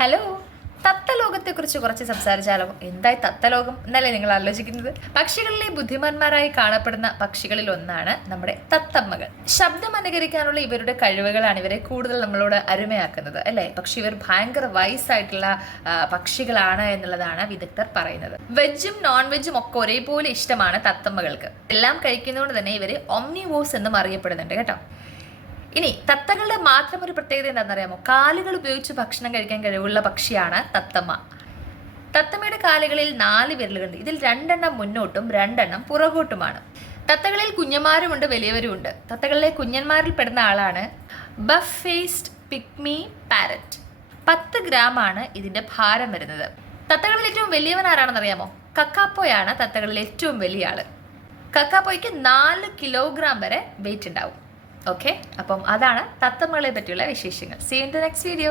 Hello, തത്തലോകത്തെക്കുറിച്ച് കുറച്ച് സംസാരിച്ചാലോ? എന്തായി തത്തലോകം എന്നല്ലേ നിങ്ങൾ ആലോചിക്കുന്നത്? പക്ഷികളിലെ ബുദ്ധിമാന്മാരായി കാണപ്പെടുന്ന പക്ഷികളിൽ ഒന്നാണ് നമ്മുടെ തത്തമ്മകൾ. ശബ്ദം അനുകരിക്കാനുള്ള ഇവരുടെ കഴിവുകളാണ് ഇവരെ കൂടുതൽ നമ്മളോട് അരുമയാക്കുന്നത്, അല്ലേ? പക്ഷെ ഇവർ ഭയങ്കര വയസ്സായിട്ടുള്ള പക്ഷികളാണ് എന്നുള്ളതാണ് വിദഗ്ധർ പറയുന്നത്. വെജും നോൺ വെജും ഒക്കെ ഒരേപോലെ ഇഷ്ടമാണ് തത്തമ്മകൾക്ക്. എല്ലാം കഴിക്കുന്നതുകൊണ്ട് തന്നെ ഇവര് ഒംനിവോഴ്സ് എന്നും അറിയപ്പെടുന്നുണ്ട് കേട്ടോ. ഇനി തത്തകളുടെ മാത്രം ഒരു പ്രത്യേകത എന്താണെന്നറിയാമോ? കാലുകൾ ഉപയോഗിച്ച് ഭക്ഷണം കഴിക്കാൻ കഴിവുള്ള പക്ഷിയാണ് തത്തമ്മ. തത്തമ്മയുടെ കാലുകളിൽ 4 വിരലുകളുണ്ട്. ഇതിൽ 2 മുന്നോട്ടും 2 പുറകോട്ടുമാണ്. തത്തകളിൽ കുഞ്ഞന്മാരുമുണ്ട്, വലിയവരുമുണ്ട്. തത്തകളിലെ കുഞ്ഞന്മാരിൽ പെടുന്ന ആളാണ് ബഫ് ഫേസ്ഡ് പിഗ്മി പാരറ്റ്. 10 ഗ്രാമാണ് ഇതിന്റെ ഭാരം വരുന്നത്. തത്തകളിൽ ഏറ്റവും വലിയവൻ ആരാണെന്ന് അറിയാമോ? കക്കാപ്പോയാണ് തത്തകളിൽ ഏറ്റവും വലിയ ആള്. കക്കാപ്പോയ്ക്ക് 4 കിലോഗ്രാം വരെ വെയിറ്റ് ഉണ്ടാവും. ഓക്കെ, അപ്പം അതാണ് തത്തമ്മകളെ പറ്റിയുള്ള വിശേഷങ്ങൾ. See you in the next video.